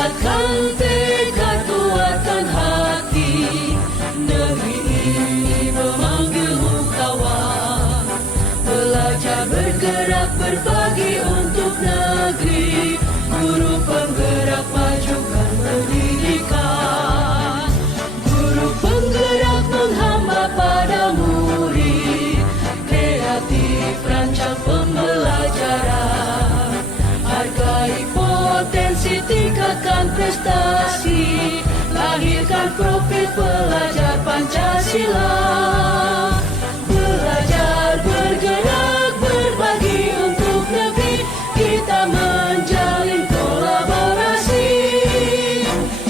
Kuatkan tekad, kuatkan hati, negeri ini memanggilmu kawan. Belajar bergerak berbagi untuk negeri, guru penggerak majukan pendidikan. Guru penggerak menghamba pada murid, kreatif rancang pembelajaran. Hargai potensi, tingkatkan prestasi, lahirkan profil pelajar Pancasila. Belajar bergerak berbagi untuk negeri, kita menjalin kolaborasi.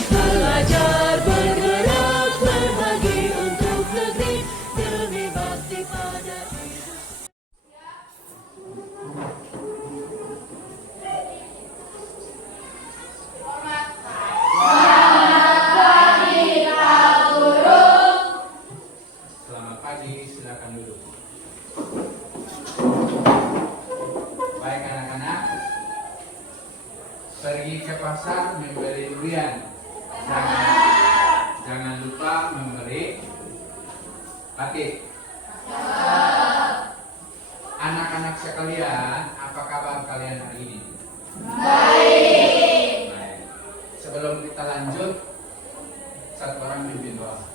Belajar bergerak berbagi untuk negeri, demi bakti pada hidup. Selamat pagi, silakan duduk. Baik anak-anak, pergi ke pasar membeli durian. Jangan lupa memberi batik. Anak-anak sekalian, apa kabar kalian hari ini? Baik. Sebelum kita lanjut, satu orang pimpin doa.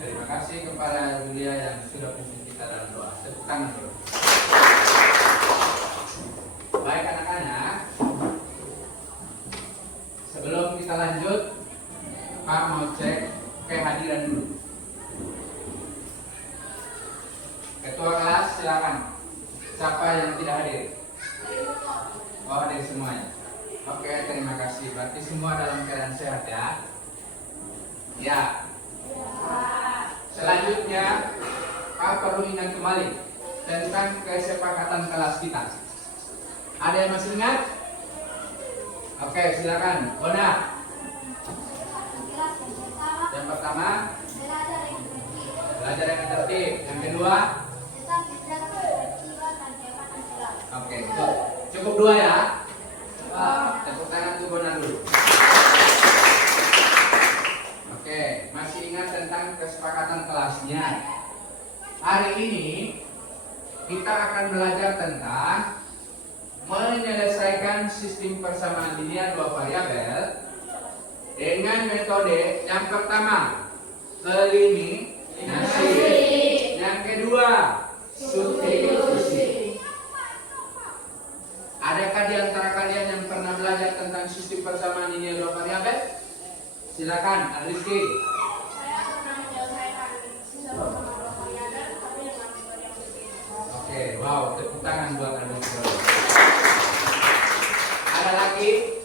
Terima kasih kepada Julia yang sudah pimpin kita dalam doa. Tepuk tangan dulu. Baik anak-anak, sebelum kita lanjut, Pak mau cek kehadiran dulu. Ketua kelas silakan. Siapa yang tidak hadir? Oh, hadir semuanya. Oke, terima kasih. Berarti semua dalam keadaan sehat ya? Ya. Selanjutnya, Pak perlu ingat kembali tentang kesepakatan kelas kita. Ada yang masih ingat? Oke, silakan. Bona. Yang pertama, belajar dengan tertib. Yang kedua, oke, cukup dua ya. Tepuk tangan tuh Bona dulu. Oke, masih ingat tentang kesepakatan kelasnya. Hari ini kita akan belajar tentang menyelesaikan sistem persamaan linear dua variabel dengan metode yang pertama eliminasi, yang kedua substitusi. Adakah di antara kalian yang pernah belajar tentang sistem persamaan linear dua variabel? Silakan, Rizky. Saya pernah menyelesaikan sistem persamaan dua variabel, tapi dengan metode yang berbeda. Oke, wow, tepuk tangan buat Rizky. Ada lagi?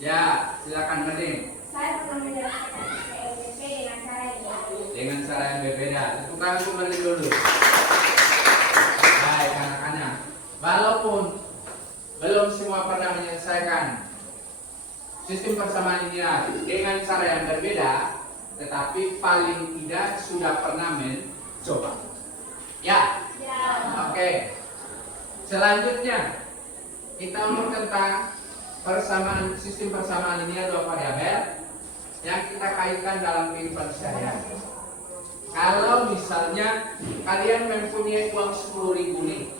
Ya, silakan Mending. Saya pernah menyelesaikan LDP dengan cara yang berbeda. Dengan cara yang berbeda. Tepuk tangan untuk Mending dulu. Baik anak-anak, walaupun belum semua pernah menyelesaikan sistem persamaan linear dengan cara yang berbeda, tetapi paling tidak sudah pernah mencoba. Ya? Ya. Oke. Selanjutnya kita ngomong tentang persamaan sistem persamaan linear dua variabel yang kita kaitkan dalam kehidupan sehari-hari. Kalau misalnya kalian mempunyai uang 10.000 nih,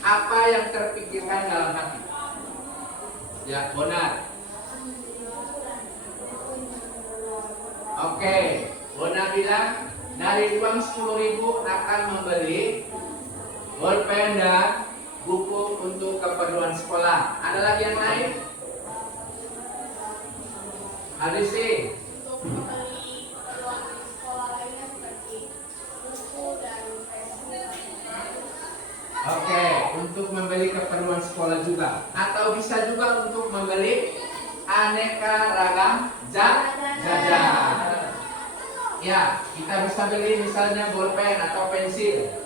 apa yang terpikirkan dalam hati? Ya, benar. Oke, Bona bilang dari uang 10.000 akan membeli pulpen dan buku untuk keperluan sekolah. Ada lagi yang lain? Ada sih. Untuk membeli keperluan sekolah lainnya seperti buku dan textbook. Oke, untuk membeli keperluan sekolah juga. Atau bisa juga untuk membeli aneka ragam jajan. Ya, kita bisa beli misalnya bolpen atau pensil.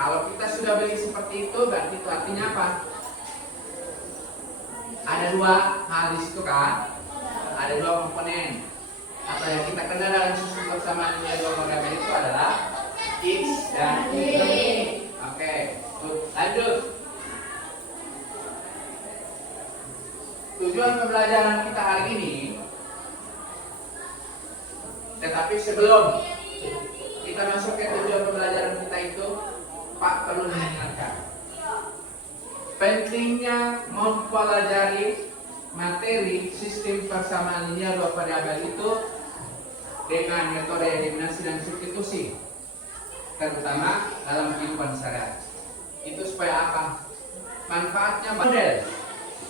Kalau kita sudah beli seperti itu, berarti itu artinya apa? Ada dua hal di situ kan? Ada dua komponen. Atau yang kita kenal dalam sistem persamaan nilai dua variabel itu adalah X dan Y. Oke, lanjut. Tujuan pembelajaran kita hari ini, tetapi sebelum kita masuk ke tujuan pembelajaran kita itu, Pak perlu mengingatkan pentingnya mempelajari materi sistem persamaan linear dua variabel itu dengan metode eliminasi dan substitusi, terutama dalam kehidupan sehari-hari. Itu supaya apa? Manfaatnya model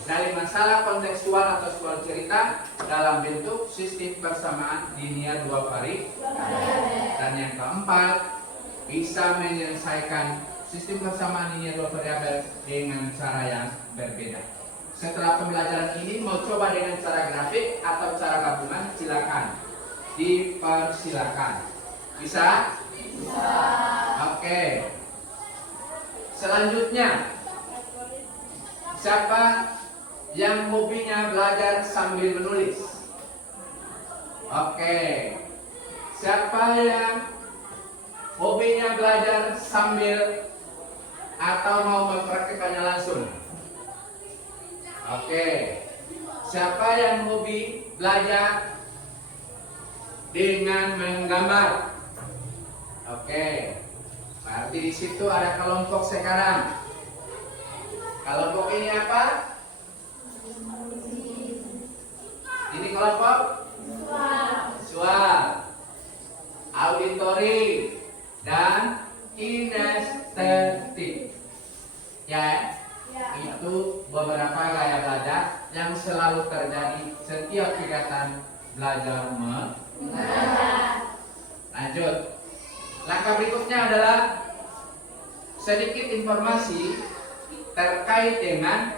dari masalah kontekstual atau soal cerita dalam bentuk sistem persamaan linear dua variabel. Dan yang keempat, bisa menyelesaikan sistem persamaan linear dua variabel dengan cara yang berbeda. Setelah pembelajaran ini mau coba dengan cara grafik atau cara gabungan, silakan. Dipersilakan. Bisa? Bisa. Oke. Selanjutnya, siapa yang hobinya belajar sambil menulis? Oke. Siapa yang hobinya belajar sambil atau mau mempraktikannya langsung? Oke. Siapa yang hobi belajar dengan menggambar? Oke. Berarti di situ ada kelompok sekarang. Kelompok ini apa? Ini kelompok visual, auditori, dan kinestetik. Ya, itu beberapa gaya belajar yang selalu terjadi setiap kegiatan belajar mengajar. Lanjut. Langkah berikutnya adalah sedikit informasi terkait dengan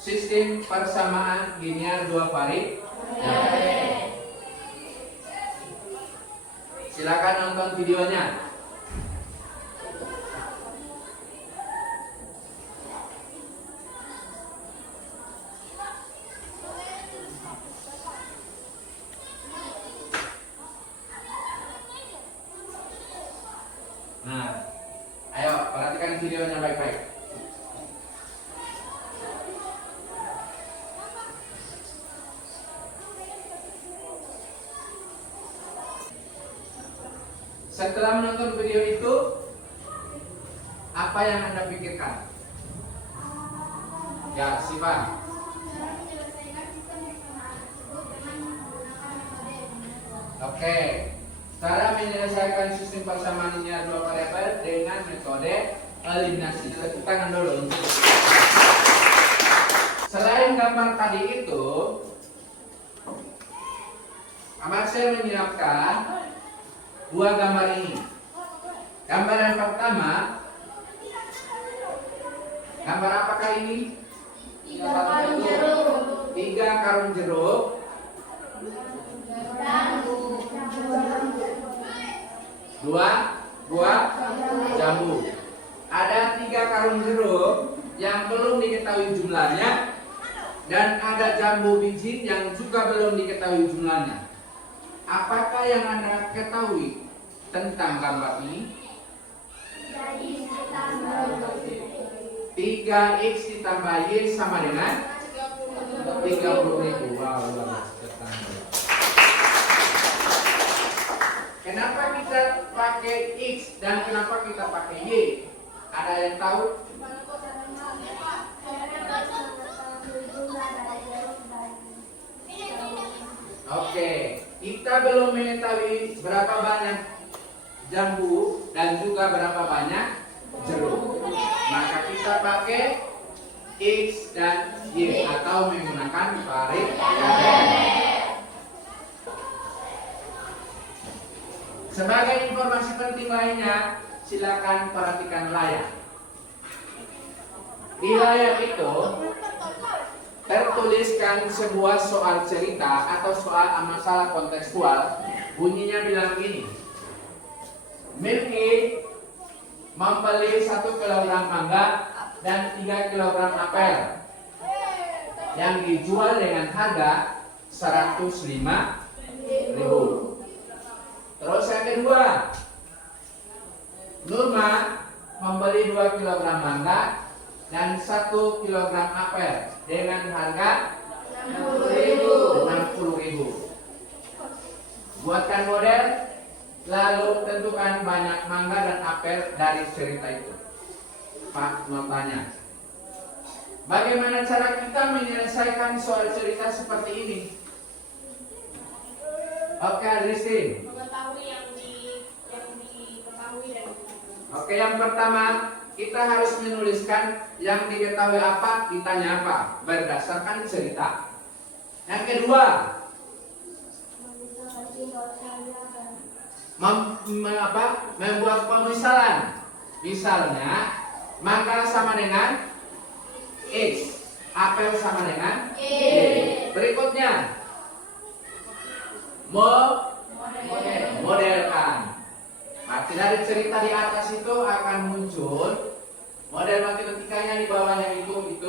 sistem persamaan linear dua variabel. Silakan nonton videonya. Nah, ayo perhatikan videonya baik-baik. Setelah menonton video itu, apa yang Anda pikirkan? Ya, Siva. Oke. Cara menyelesaikan sistem persamaan linear dua variabel dengan metode eliminasi. Tepuk tangan dulu. Selain gambar tadi itu, saya menyiapkan dua gambar ini. Gambar yang pertama, gambar apakah ini? 3 karung jeruk. 3 karung jeruk. Dua buah jambu. Ada 3 karung jeruk yang belum diketahui jumlahnya, dan ada jambu biji yang juga belum diketahui jumlahnya. Apakah yang Anda ketahui tentang gambar ini? 3x ditambah y sama dengan 30.000. Wow, kenapa kita pakai x dan kenapa kita pakai y? Ada yang tahu? Oke, kita belum mengetahui berapa banyak jambu dan juga berapa banyak jeruk. Maka kita pakai x dan y atau menggunakan variabel. Sebagai informasi penting lainnya, silakan perhatikan layar. Di layar itu tertuliskan sebuah soal cerita atau soal masalah kontekstual Bunyinya bilang gini. Milky membeli 1 kilogram mangga dan 3 kilogram apel yang dijual dengan harga 105.000. Terus yang kedua, Nurma membeli 2 kilogram mangga dan 1 kilogram apel dengan harga 60.000. Buatkan model, lalu tentukan banyak mangga dan apel dari cerita itu. Pak notanya. Bagaimana cara kita menyelesaikan soal cerita seperti ini? Oke, Christine. Mengetahui yang diketahui dan Oke, yang pertama kita harus menuliskan yang diketahui apa, ditanya apa, berdasarkan cerita. Yang kedua, membuat pemisalan. Misalnya, mangga sama dengan X, apel sama dengan Y. Berikutnya, modelkan. Arti dari cerita di atas itu akan muncul model matematikanya di bawahnya itu.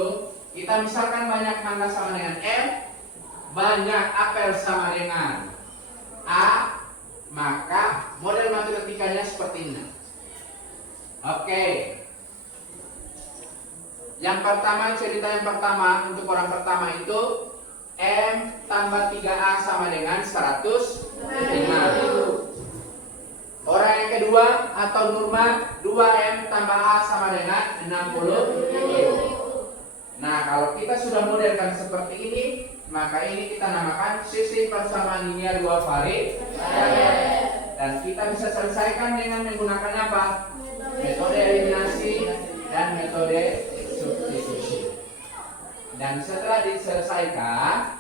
Kita misalkan banyak mangga sama dengan M, banyak apel sama dengan A, maka model matematikanya seperti ini. Oke. Yang pertama, cerita yang pertama untuk orang pertama itu M tambah 3A sama dengan 105. Orang yang kedua atau Nurma, 2M tambah A sama dengan 60. Nah, kalau kita sudah modelkan seperti ini, maka ini kita namakan sistem persamaan linear 2 variabel. Dan kita bisa selesaikan dengan menggunakan apa? Metode eliminasi dan metode substitusi. Dan setelah diselesaikan,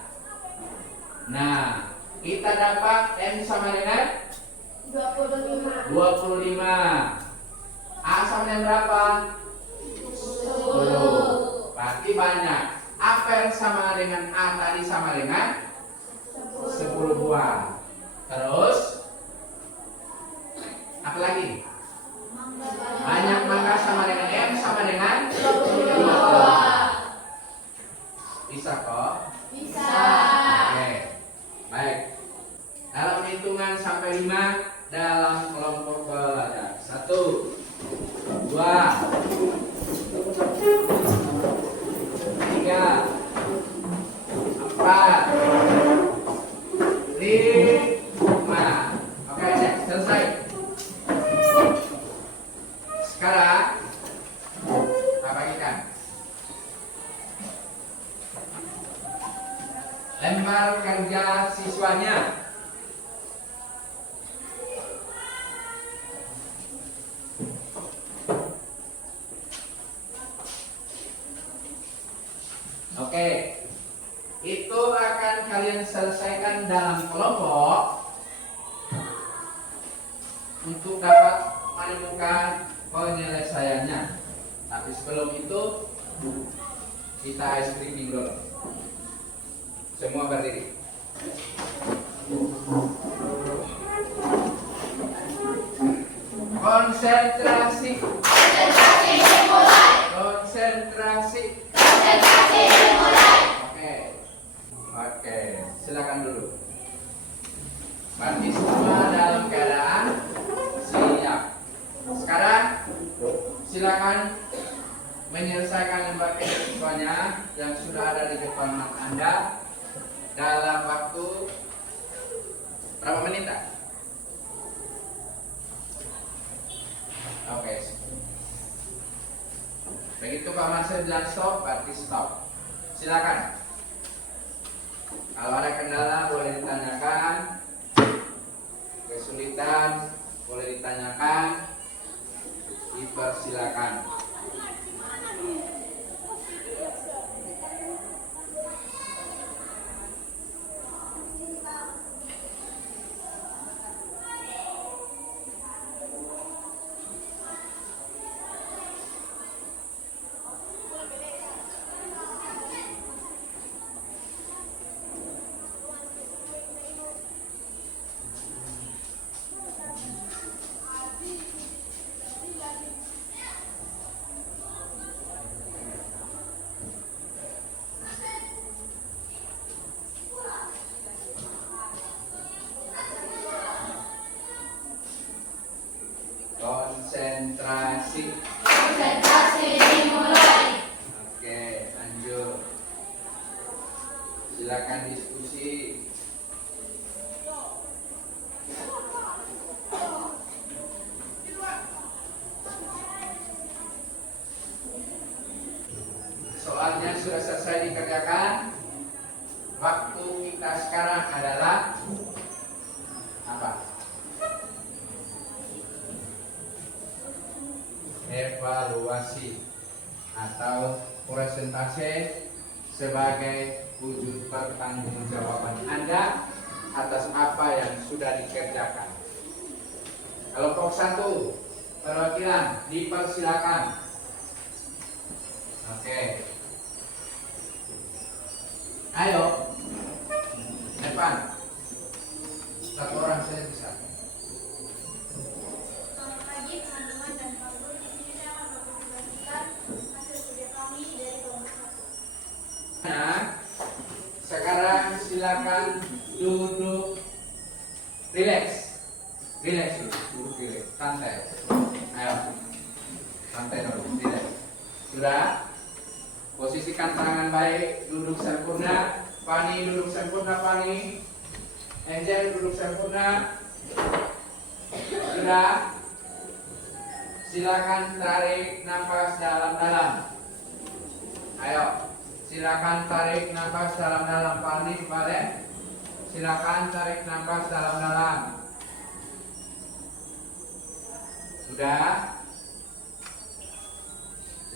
nah, kita dapat M sama dengan 25. A sama dengan berapa? 10. Berarti banyak. Apel sama dengan A tadi sama dengan 10 buah. Terus apa lagi? Banyak mangga sama dengan M sama dengan 2 buah. Bisa kok? bisa. Oke. Baik. Dalam hitungan sampai 5 dalam kelompok belajar. 1, 2, 3, 4, 5. Oke, selesai. Sekarang kita bagikan. Lempar kerja siswanya. Oke, itu akan kalian selesaikan dalam kelompok untuk dapat menemukan penyelesaiannya. Tapi sebelum itu kita ice creaming dulu. Semua berdiri. Konsentrasi. Konsentrasi. Oke, silakan dulu. Berarti semua dalam keadaan siap. Sekarang silakan menyelesaikan lembar siswanya yang sudah ada di depan mata Anda dalam waktu berapa menit? Oke. Begitu Pak Marcel bilang stop, berarti stop. Silakan. Kalau ada kendala boleh ditanyakan, kesulitan boleh ditanyakan, dipersilakan. Presentasi dimulai. Oke, lanjut. Silakan diskusi. Soalnya sudah selesai dikerjakan. Waktu kita sekarang adalah apa? Evaluasi atau presentasi sebagai wujud pertanggungjawaban Anda atas apa yang sudah dikerjakan. Kelompok 1 perwakilan dipersilakan. Oke. Ayo, depan. Satu orang saja bisa. Selamat pagi teman-teman dan Pak Guru. Di sini saya akan mempresentasikan hasil kerja kami dari kelompok 1. Nah, sekarang silakan duduk relax. Relax dulu, duduk relax, santai. Ayo. Santai dulu, relax. Sudah? Posisikan tangan baik, duduk sempurna. Fani duduk sempurna, Fani. Angel duduk sempurna. Sudah? Silakan tarik nafas dalam-dalam. Ayo, silakan tarik nafas dalam-dalam. Fani, Valen. Silakan tarik nafas dalam-dalam. Sudah?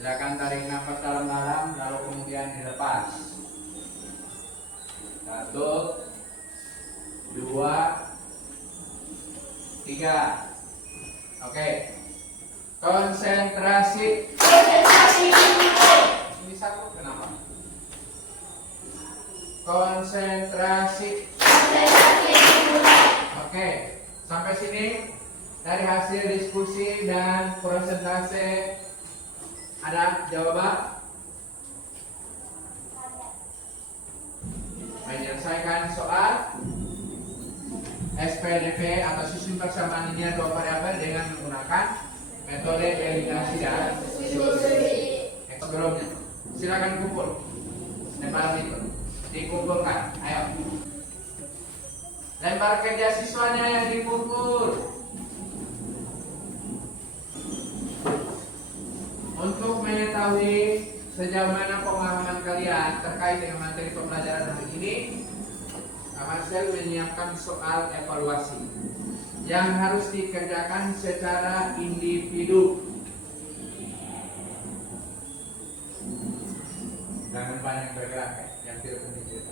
Silakan tarik nafas dalam-dalam, lalu kemudian dilepas. 1, 2, 3. Oke. Konsentrasi. Ini satu kenapa? Konsentrasi. Oke. Sampai sini dari hasil diskusi dan presentasi ada jawaban? Menyelesaikan soal SPDP atau sistem persamaan linear dua variabel dengan menggunakan metode eliminasi dan substitusi. Sebelumnya, silakan kumpul. Lempar itu, dikumpulkan. Ayo. Lempar kerja siswanya yang dikumpul. Untuk mengetahui sejauh mana pemahaman kalian terkait dengan materi pembelajaran hari ini, Marcel menyiapkan soal evaluasi yang harus dikerjakan secara individu. Jangan banyak bergerak, yang tidak penting.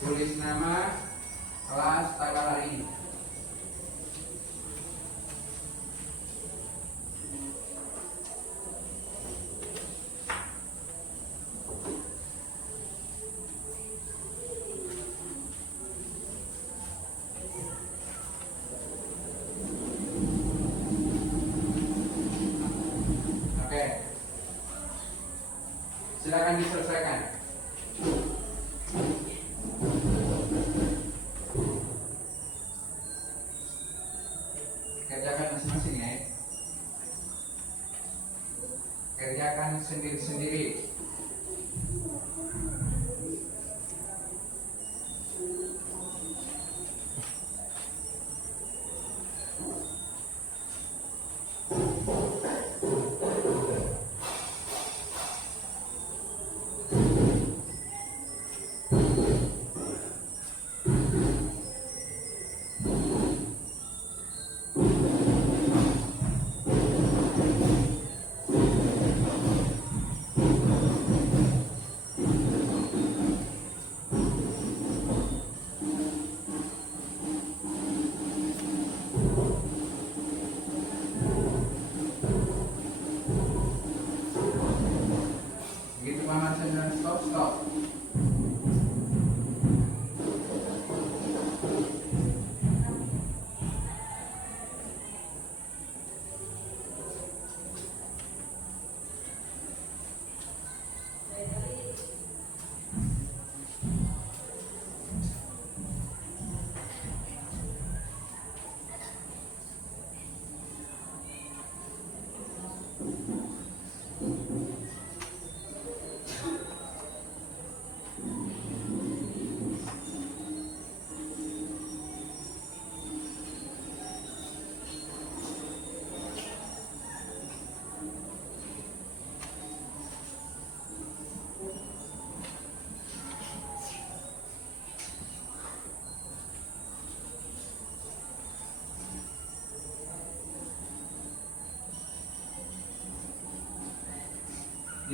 Tulis nama, kelas, tanggal hari ini. Silakan diselesaikan. Kerjakan masing-masing ya. Kerjakan sendiri-sendiri.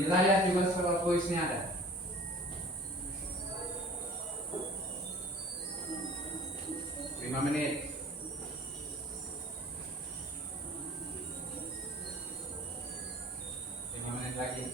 Di layar juga soal voice-nya ada. Lima menit. Lagi.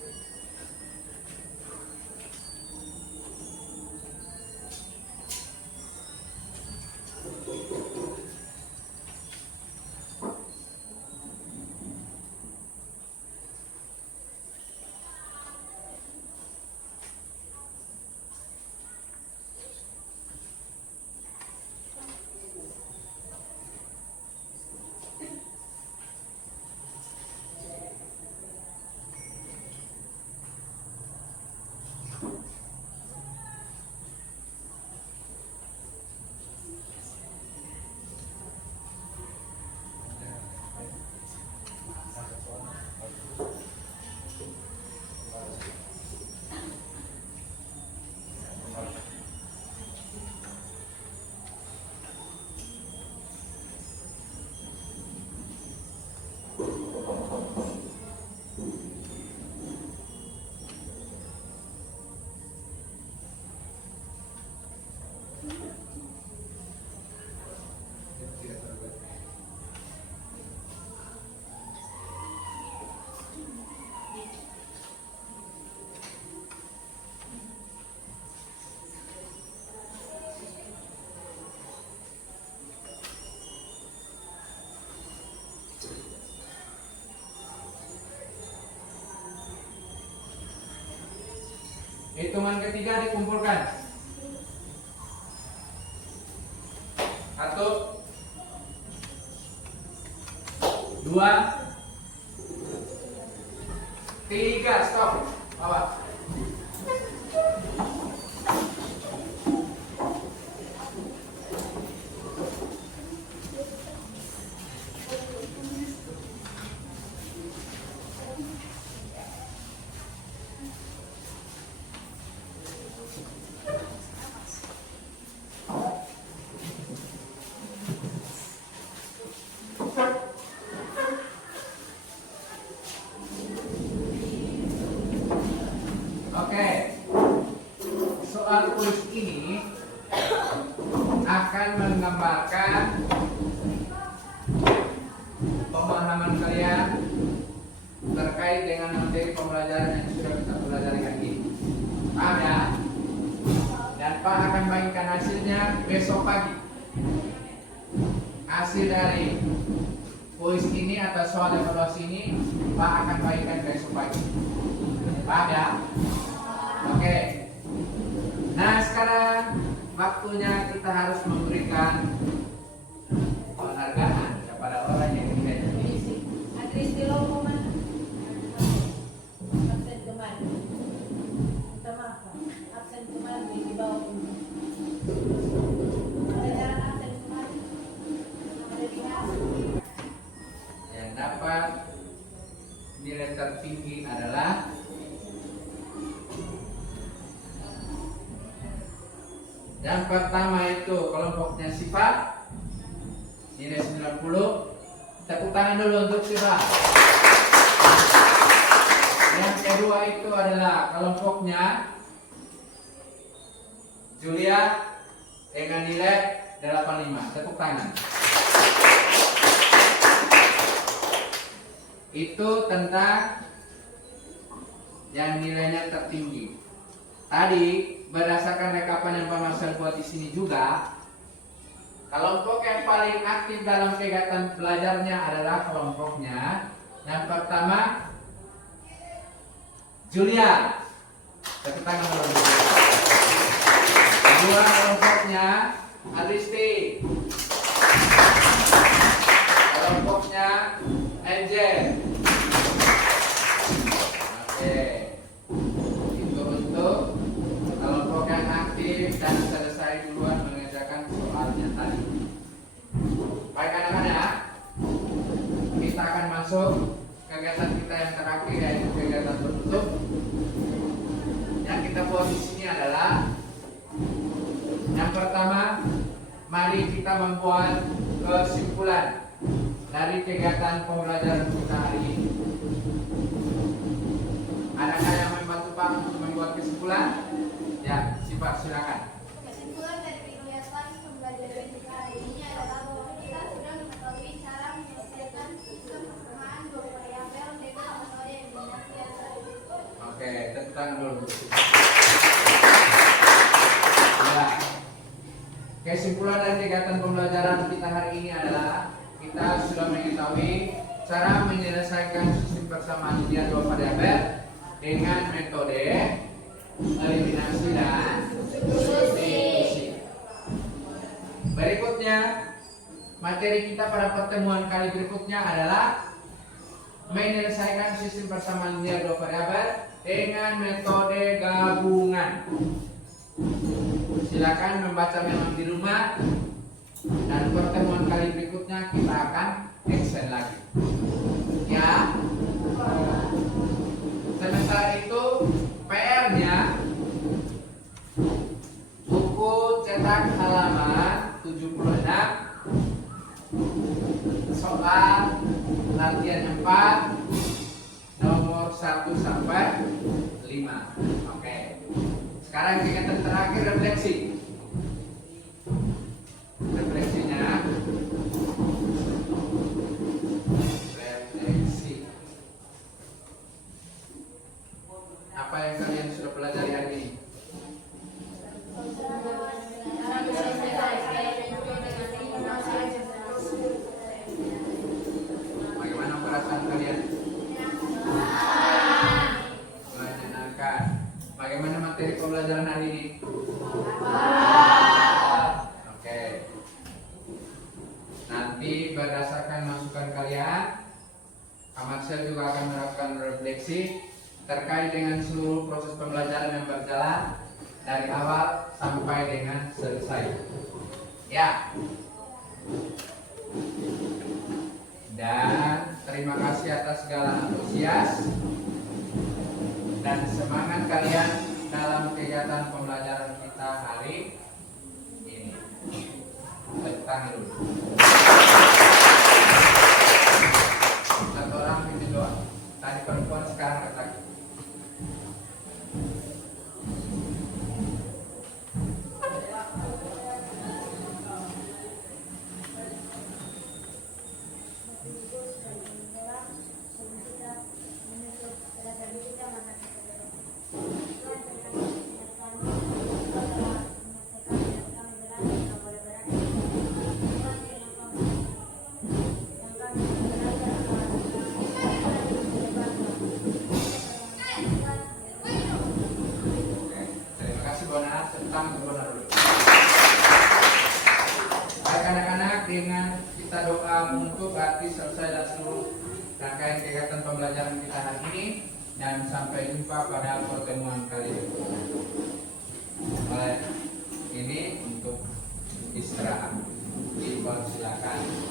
Hitungan ketiga dikumpulkan. 1, 2, 3, stop. Bawah. Oke, soal kuis ini akan menggambarkan pemahaman kalian terkait dengan materi pembelajaran yang sudah kita pelajari hari ini. Ada dan Pak akan bagikan hasilnya besok pagi. Hasil dari kuis ini atau soal evaluasi ini Pak akan bagikan besok pagi. Pak ada? Oke. Nah sekarang waktunya kita harus memberikan penghargaan kepada orang yang kita isi. Adristi Lomo mana? Absen kemarin. Minta maaf, Pak. Absen kemarin di bawah ini. Ada jalan absen kemarin. Ada di hasil. Yang dapat nilai tertinggi adalah yang pertama itu kelompoknya Sifat nilai 90. Tepuk tangan dulu untuk Sifat. Yang kedua itu adalah kelompoknya Julia dengan nilai 85. Tepuk tangan. Itu tentang yang nilainya tertinggi. Tadi berdasarkan rekapan yang Pak Marcel buat di sini juga, kelompok yang paling aktif dalam kegiatan belajarnya adalah kelompoknya yang pertama Julia. Tepuk tangan dulu. Kedua kelompoknya Adristi. Kelompoknya Angel. Oke. Itu untuk kelompok yang aktif dan selesai duluan mengerjakan soalnya tadi. Baik anak-anak, kita akan masuk kegiatan kita yang terakhir, yaitu kegiatan penutup. Yang kita buat di sini adalah yang pertama, mari kita membuat kesimpulan dari kegiatan pembelajaran kita hari ini. Ada Adakah yang membantu Pak untuk membuat kesimpulan? Ya, si Pak silakan. Kesimpulan dari kegiatan pembelajaran kita hari ini adalah bahwa kita sudah mengetahui cara menyelesaikan sistem persamaan dua variabel dengan metode eliminasi adaptif. Oke, tepuk tangan dulu. Ya. Kesimpulan dari kegiatan pembelajaran kita hari ini adalah kita sudah mengetahui cara menyelesaikan sistem persamaan linear dua variabel dengan metode eliminasi dan substitusi. Berikutnya, materi kita pada pertemuan kali berikutnya adalah menyelesaikan sistem persamaan linear dua variabel dengan metode gabungan. Silakan membaca memang di rumah, dan pertemuan kali berikutnya kita akan action lagi. Ya. Sementara itu PR-nya buku cetak halaman 76 soal latihan 4 nomor 1 sampai 5. Oke. Sekarang kegiatan terakhir refleksi. Refleksinya refleksi. Apa yang kalian sudah pelajari hari ini? Bagaimana perasaan kalian? Menyenangkan. Bagaimana materi pembelajaran hari ini? Oke. Nanti berdasarkan masukan kalian, Kamarsel juga akan melakukan refleksi terkait dengan seluruh proses pembelajaran yang berjalan dari awal sampai dengan selesai. Ya. Dan terima kasih atas segala antusias dan semangat kalian dalam kegiatan pembelajaran kita hari ini. Tepuk tangan dulu. Satu orang ini doang. Tadi perempuan, sekarang laki-laki. Baik anak-anak, dengan kita doa untuk berarti selesai dan seluruh rangkaian kegiatan pembelajaran kita hari ini, dan sampai jumpa pada pertemuan kali ini. Ini untuk istirahat. Dipersilakan.